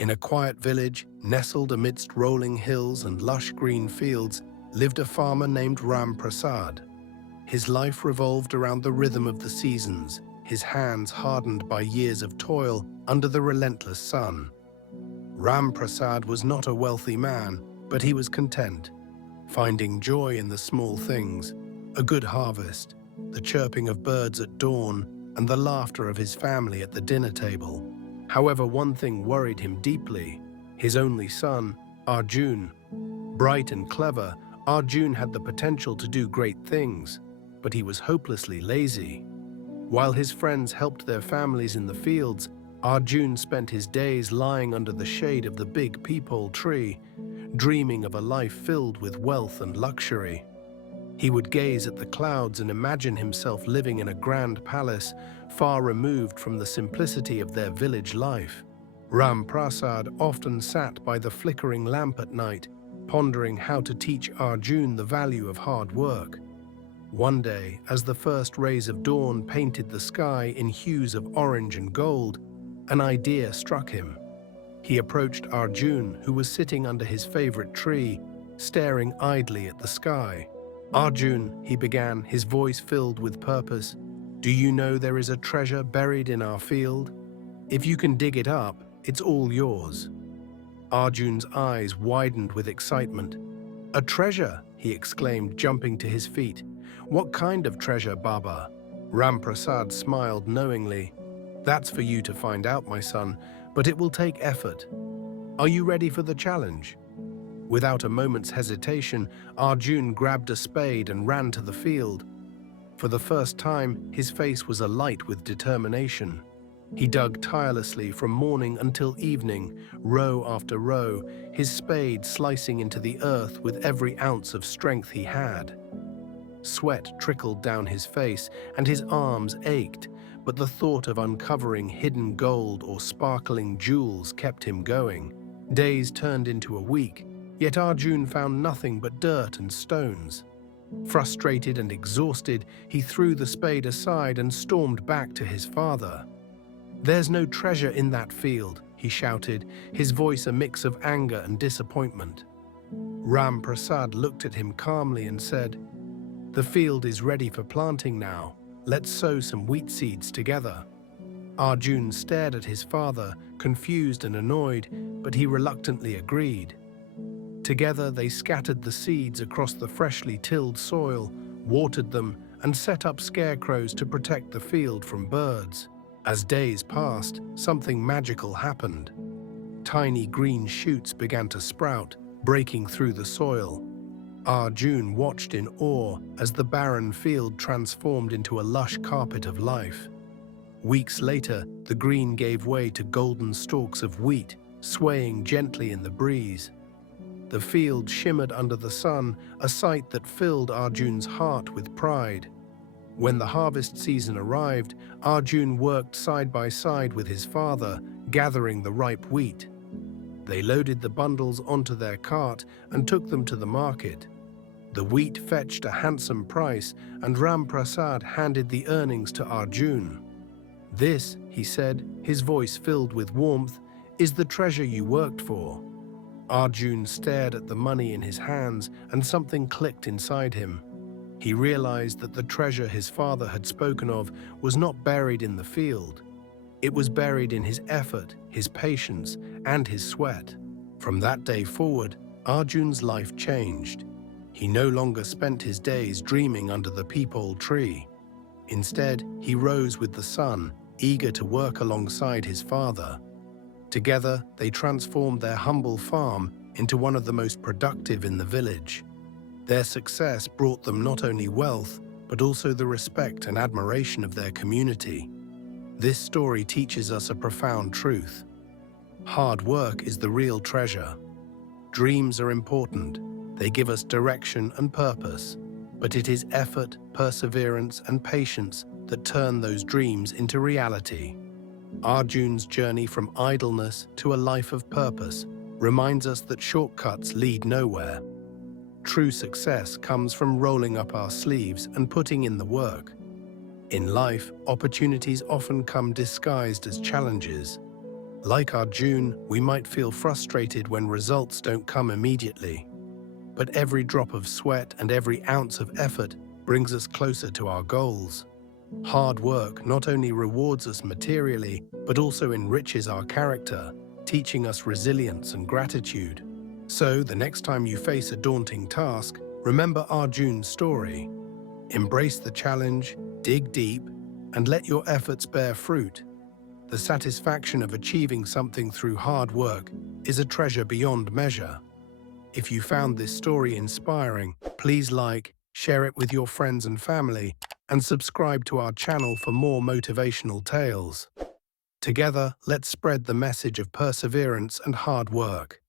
In a quiet village, nestled amidst rolling hills and lush green fields, lived a farmer named Ram Prasad. His life revolved around the rhythm of the seasons, his hands hardened by years of toil under the relentless sun. Ram Prasad was not a wealthy man, but he was content, finding joy in the small things: a good harvest, the chirping of birds at dawn, and the laughter of his family at the dinner table. However, one thing worried him deeply: his only son, Arjun. Bright and clever, Arjun had the potential to do great things, but he was hopelessly lazy. While his friends helped their families in the fields, Arjun spent his days lying under the shade of the big peepal tree, dreaming of a life filled with wealth and luxury. He would gaze at the clouds and imagine himself living in a grand palace, far removed from the simplicity of their village life. Ram Prasad often sat by the flickering lamp at night, pondering how to teach Arjun the value of hard work. One day, as the first rays of dawn painted the sky in hues of orange and gold, an idea struck him. He approached Arjun, who was sitting under his favorite tree, staring idly at the sky. "Arjun," he began, his voice filled with purpose, "do you know there is a treasure buried in our field? If you can dig it up, it's all yours." Arjun's eyes widened with excitement. "A treasure?" he exclaimed, jumping to his feet. "What kind of treasure, Baba?" Ram Prasad smiled knowingly. "That's for you to find out, my son, but it will take effort. Are you ready for the challenge?" Without a moment's hesitation, Arjun grabbed a spade and ran to the field. For the first time, his face was alight with determination. He dug tirelessly from morning until evening, row after row, his spade slicing into the earth with every ounce of strength he had. Sweat trickled down his face and his arms ached, but the thought of uncovering hidden gold or sparkling jewels kept him going. Days turned into a week, yet Arjun found nothing but dirt and stones. Frustrated and exhausted, he threw the spade aside and stormed back to his father. "There's no treasure in that field," he shouted, his voice a mix of anger and disappointment. Ram Prasad looked at him calmly and said, "The field is ready for planting now. Let's sow some wheat seeds together." Arjun stared at his father, confused and annoyed, but he reluctantly agreed. Together they scattered the seeds across the freshly tilled soil, watered them, and set up scarecrows to protect the field from birds. As days passed, something magical happened. Tiny green shoots began to sprout, breaking through the soil. Arjun watched in awe as the barren field transformed into a lush carpet of life. Weeks later, the green gave way to golden stalks of wheat, swaying gently in the breeze. The field shimmered under the sun, a sight that filled Arjun's heart with pride. When the harvest season arrived, Arjun worked side by side with his father, gathering the ripe wheat. They loaded the bundles onto their cart and took them to the market. The wheat fetched a handsome price, and Ram Prasad handed the earnings to Arjun. "This," he said, his voice filled with warmth, "is the treasure you worked for." Arjun stared at the money in his hands, and something clicked inside him. He realized that the treasure his father had spoken of was not buried in the field. It was buried in his effort, his patience, and his sweat. From that day forward, Arjun's life changed. He no longer spent his days dreaming under the peepal tree. Instead, he rose with the sun, eager to work alongside his father. Together, they transformed their humble farm into one of the most productive in the village. Their success brought them not only wealth, but also the respect and admiration of their community. This story teaches us a profound truth. Hard work is the real treasure. Dreams are important. They give us direction and purpose, but it is effort, perseverance, and patience that turn those dreams into reality. Arjun's journey from idleness to a life of purpose reminds us that shortcuts lead nowhere. True success comes from rolling up our sleeves and putting in the work. In life, opportunities often come disguised as challenges. Like Arjun, we might feel frustrated when results don't come immediately. But every drop of sweat and every ounce of effort brings us closer to our goals. Hard work not only rewards us materially, but also enriches our character, teaching us resilience and gratitude. So, the next time you face a daunting task, remember Arjun's story. Embrace the challenge, dig deep, and let your efforts bear fruit. The satisfaction of achieving something through hard work is a treasure beyond measure. If you found this story inspiring, please like, share it with your friends and family, and subscribe to our channel for more motivational tales. Together, let's spread the message of perseverance and hard work.